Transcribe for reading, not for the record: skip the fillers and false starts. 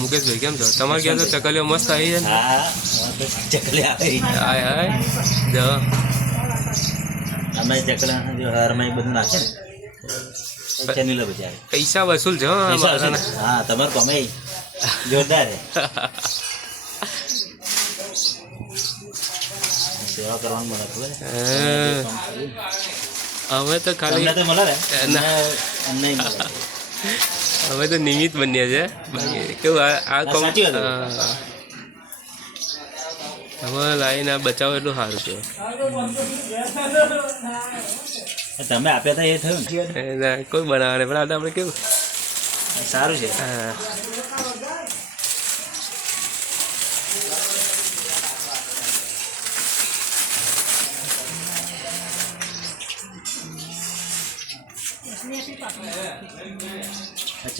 મુકેશભાઈ કેમ છો? તમારે ક્યાં તો ચકલીઓ મસ્ત આવી છે ને? ચકલી આવી હાય હાય જો અમે ચકલા જો હારમાં બધું નાખે ને ચેનલ બજારે પૈસા વસૂલ છે. હા તમારે કમે જોરદાર સેવા કરવાનું મને ખબર હવે તો ખાલી તો મળે ને હવે તો નિમિત્ત બન્યા છે. બાકી કેવું આ હવે લાઈને આ બચાવો એટલું સારું છે. તમે આપ્યા હતા એ થયું કોઈ બનાવે પણ આ તો આપણે કેવું સારું છે. હા